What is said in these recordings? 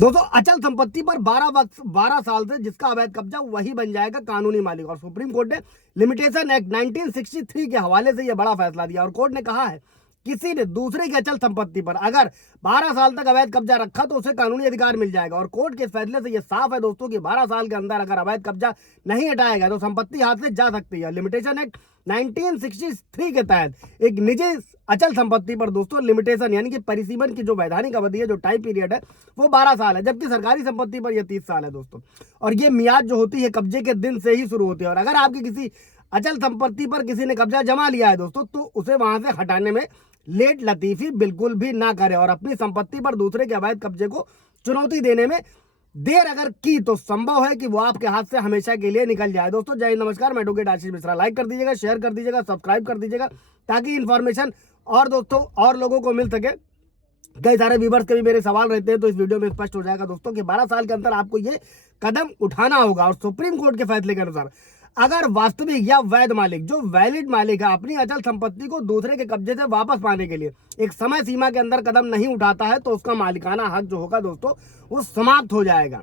दोस्तों अचल संपत्ति पर 12 साल से जिसका अवैध कब्जा वही बन जाएगा कानूनी मालिक। और सुप्रीम कोर्ट ने लिमिटेशन एक्ट 1963 के हवाले से यह बड़ा फैसला दिया और कोर्ट ने कहा है किसी ने दूसरे की अचल संपत्ति पर अगर 12 साल तक अवैध कब्जा रखा तो उसे कानूनी अधिकार मिल जाएगा। और कोर्ट के इस फैसले से यह साफ है दोस्तों कि 12 साल के अंदर अगर अवैध कब्जा नहीं हटाएगा तो संपत्ति हाथ से जा सकती है। लिमिटेशन एक्ट 1963 के तहत एक निजी अचल संपत्ति पर दोस्तों लिमिटेशन यानी कि परिसीमन की जो वैधानिक अवधि है, जो टाइम पीरियड है, वो 12 साल है, जबकि सरकारी संपत्ति पर यह 30 साल है दोस्तों। और ये मियाद जो होती है कब्जे के दिन से ही शुरू होती है। और अगर आपकी किसी अचल संपत्ति पर किसी ने कब्जा जमा लिया है दोस्तों, तो उसे वहां से हटाने में लेट लतीफी बिल्कुल भी ना करे और अपनी संपत्ति पर दूसरे के अवैध कब्जे को चुनौती देने में देर अगर की तो संभव है कि वो आपके हाथ से हमेशा के लिए निकल जाए। दोस्तों जय हिंद, नमस्कार, मैं एडवोकेट आशीष मिश्रा। लाइक कर दीजिएगा, शेयर कर दीजिएगा, सब्सक्राइब कर दीजिएगा ताकि इन्फॉर्मेशन और दोस्तों और लोगों को मिल सके। कई सारे व्यूअर्स के भी मेरे सवाल रहते हैं, तो इस वीडियो में स्पष्ट हो जाएगा दोस्तों कि 12 साल के अंदर आपको ये कदम उठाना होगा। और सुप्रीम कोर्ट के फैसले के अनुसार अगर वास्तविक या वैध मालिक, जो वैलिड मालिक है, अपनी अचल संपत्ति को दूसरे के कब्जे से वापस पाने के लिए एक समय सीमा के अंदर कदम नहीं उठाता है तो उसका मालिकाना हक जो होगा दोस्तों वो समाप्त हो जाएगा।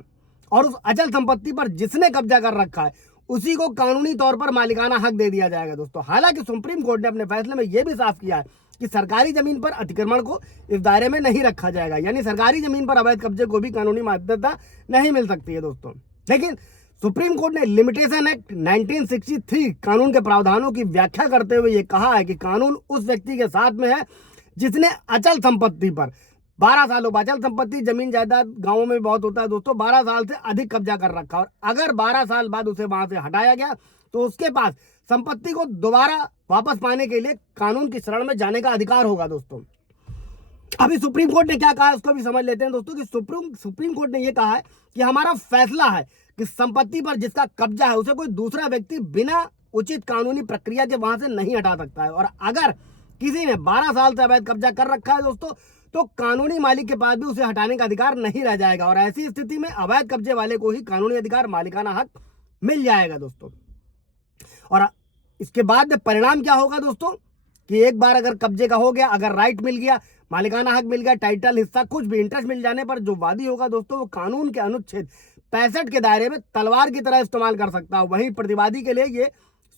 और उस अचल संपत्ति पर जिसने कब्जा कर रखा है उसी को कानूनी तौर पर मालिकाना हक दे दिया जाएगा दोस्तों। हालांकि सुप्रीम कोर्ट ने अपने फैसले में यह भी साफ किया है कि सरकारी जमीन पर अतिक्रमण को इस दायरे में नहीं रखा जाएगा, यानी सरकारी जमीन पर अवैध कब्जे को भी कानूनी मान्यता नहीं मिल सकती है दोस्तों। लेकिन सुप्रीम कोर्ट ने लिमिटेशन एक्ट 1963 कानून के प्रावधानों की व्याख्या करते हुए यह कहा है कि कानून उस व्यक्ति के साथ में है जिसने अचल संपत्ति पर 12 सालों, अचल संपत्ति जमीन जायदाद गांवों में बहुत होता है दोस्तों, 12 साल से अधिक कब्जा कर रखा। और अगर 12 साल बाद उसे वहां से हटाया गया तो उसके पास संपत्ति को दोबारा वापस पाने के लिए कानून की शरण में जाने का अधिकार होगा दोस्तों। अभी सुप्रीम कोर्ट ने क्या कहा है उसको भी समझ लेते हैं दोस्तों कि सुप्रीम कोर्ट ने यह कहा है कि हमारा फैसला है कि संपत्ति पर जिसका कब्जा है उसे कोई दूसरा व्यक्ति बिना उचित कानूनी प्रक्रिया के वहां से नहीं हटा सकता है। और अगर किसी ने 12 साल से अवैध कब्जा कर रखा है दोस्तों तो कानूनी मालिक के पास भी उसे हटाने का अधिकार नहीं रह जाएगा। और ऐसी स्थिति में अवैध कब्जे वाले को ही कानूनी अधिकार, मालिकाना हक मिल जाएगा दोस्तों। और इसके बाद परिणाम क्या होगा दोस्तों कि एक बार अगर कब्जे का हो गया, अगर राइट मिल गया, मालिकाना हक मिल गया, टाइटल, हिस्सा, कुछ भी इंटरेस्ट मिल जाने पर जो वादी होगा दोस्तों वो कानून के अनुच्छेद 65 के दायरे में तलवार की तरह इस्तेमाल कर सकता है। वहीं प्रतिवादी के लिए ये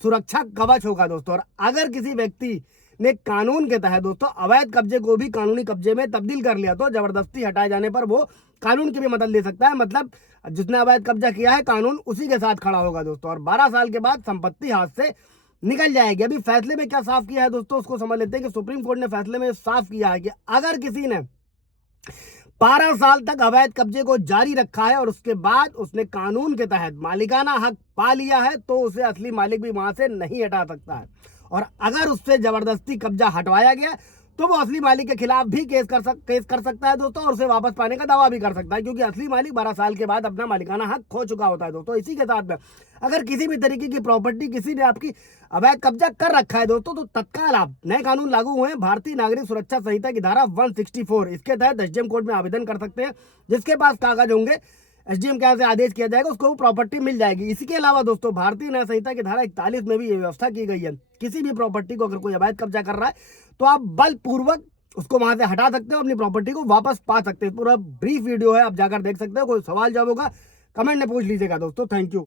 सुरक्षा कवच होगा दोस्तों। और अगर किसी व्यक्ति ने कानून के तहत दोस्तों अवैध कब्जे को भी कानूनी कब्जे में तब्दील कर लिया तो जबरदस्ती हटाए जाने पर वो कानून की भी मदद ले सकता है। मतलब जिसने अवैध कब्जा किया है कानून उसी के साथ खड़ा होगा दोस्तों। और 12 साल के बाद संपत्ति हाथ से निकल जाएगी। अभी फैसले में क्या साफ किया है दोस्तों उसको समझ लेते हैं कि सुप्रीम कोर्ट ने फैसले में साफ किया है कि अगर किसी ने 12 साल तक अवैध कब्जे को जारी रखा है और उसके बाद उसने कानून के तहत मालिकाना हक पा लिया है तो उसे असली मालिक भी वहां से नहीं हटा सकता है। और अगर उससे जबरदस्ती कब्जा हटवाया गया तो वो असली मालिक के खिलाफ भी केस कर सकता है दोस्तों और उसे वापस पाने का दावा भी कर सकता है, क्योंकि असली मालिक 12 साल के बाद अपना मालिकाना हक खो चुका होता है दोस्तों। इसी के साथ में अगर किसी भी तरीके की प्रॉपर्टी किसी ने आपकी अवैध कब्जा कर रखा है दोस्तों तो तत्काल आप नए कानून लागू हुए हैं, भारतीय नागरिक सुरक्षा संहिता की धारा 164, इसके तहत एसडीएम कोर्ट में आवेदन कर सकते हैं। जिसके पास कागज होंगे एसडीएम के यहाँ से आदेश किया जाएगा उसको वो प्रॉपर्टी मिल जाएगी। इसके अलावा दोस्तों भारतीय न्याय संहिता की धारा 41 में भी ये व्यवस्था की गई है, किसी भी प्रॉपर्टी को अगर कोई अवैध कब्जा कर रहा है तो आप बलपूर्वक उसको वहां से हटा सकते हो, अपनी प्रॉपर्टी को वापस पा सकते हैं। पूरा ब्रीफ वीडियो है, आप जाकर देख सकते हो। कोई सवाल जवाब होगा कमेंट में पूछ लीजिएगा दोस्तों। Thank you.